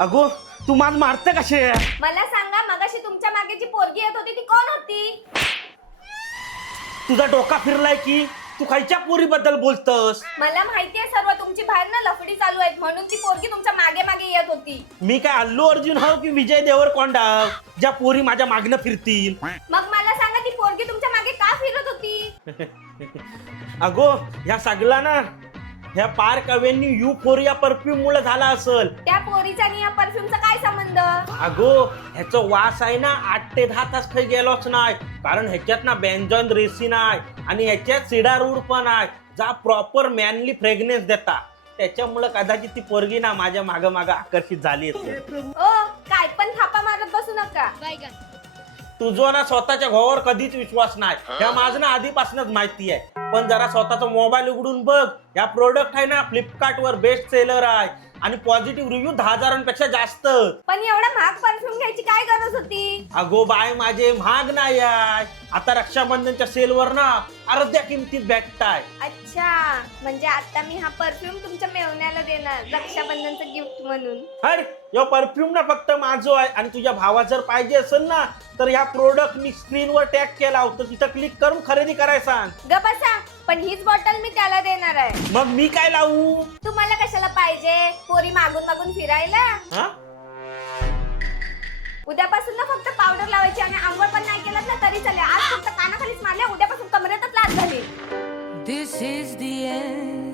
अगो तू मान मारते कसे? मला सांगा, मगाशी तुमच्या मागे जी पोरगी येत होती ती कोण होती? तुझा डोका फिरलाय की? तू खायच्या पोरीबद्दल बोलतस? मला माहितीये सर्व, तुमची बाहेर ना लफडी चालू आहेत म्हणून ती पोरगी तुमच्या मागे मागे येत होती. मी काय अल्लू अर्जुन हो की विजय देवरकोंडा ज्या पोरी माझ्या मागणं फिरतील? मग मला सांगा, ती पोरगी तुमच्या मागे का फिरत होती? अगो ह्या सगळा ना ह्या पार्क अवेन्यू युफोरिया परफ्यूम मुळे झाला असल. त्या पोरीचा आणि या परफ्यूमचा काय संबंध? अगो ह्याचं वास आहे ना 8 ते 10 तास काही गेलोच नाही, कारण ह्याच्यात ना बेंझॉन रेसिन आहे आणि ह्याच्यात सिडारवूड पण आहे, जा प्रॉपर मॅनली फ्रेग्रन्स देता. त्याच्यामुळे कदाचित ती पोरगी ना माझ्या माग आकर्षित झाली असेल. ओ काय पण थापा मारत बसू नका. तुझा ना स्वतःच्या भावावर कधीच विश्वास नाही, ह्या माझं ना आधीपासूनच माहिती आहे. पण जरा स्वतःचा मोबाईल उघडून बघ, या प्रोडक्ट आहे ना फ्लिपकार्ट वर बेस्ट सेलर आहे आणि पॉझिटिव्ह रिव्ह्यू 10,000पेक्षा जास्त. पण एवढा महाग परफ्यूम घ्यायची काय गरज होती? अगो बाय माझे महाग नाही आहे, आता रक्षाबंधनच्या सेलवर ना अर्ध्या किमतीत भेटताय. अच्छा, म्हणजे आता मी हा परफ्यूम तुमच्या मेवण्याला देणार रक्षाबंधनचं गिफ्ट म्हणून. अरे यो परफ्यूम ना फक्त माझं आहे, आणि तुझ्या भावा जर पाहिजे असेल ना तर ह्या प्रोडक्ट मी स्क्रीनवर टॅग केला होता, तिथं क्लिक करून खरेदी करायला सांग. ग बसा, पण हीच बॉटल मी त्याला देणार आहे. मग मी काय लावू? तुम्हाला कशाला पाहिजे? पोरी मागून मागून फिरायला? हा? उद्यापासून ना फक्त पावडर लावायची आणि आंघोळ पण नाही केलं ना तरी चालेल. आज फक्त कानाखालीच मारल्या, उद्यापासून कमरेतच लाच झाली. This is the end.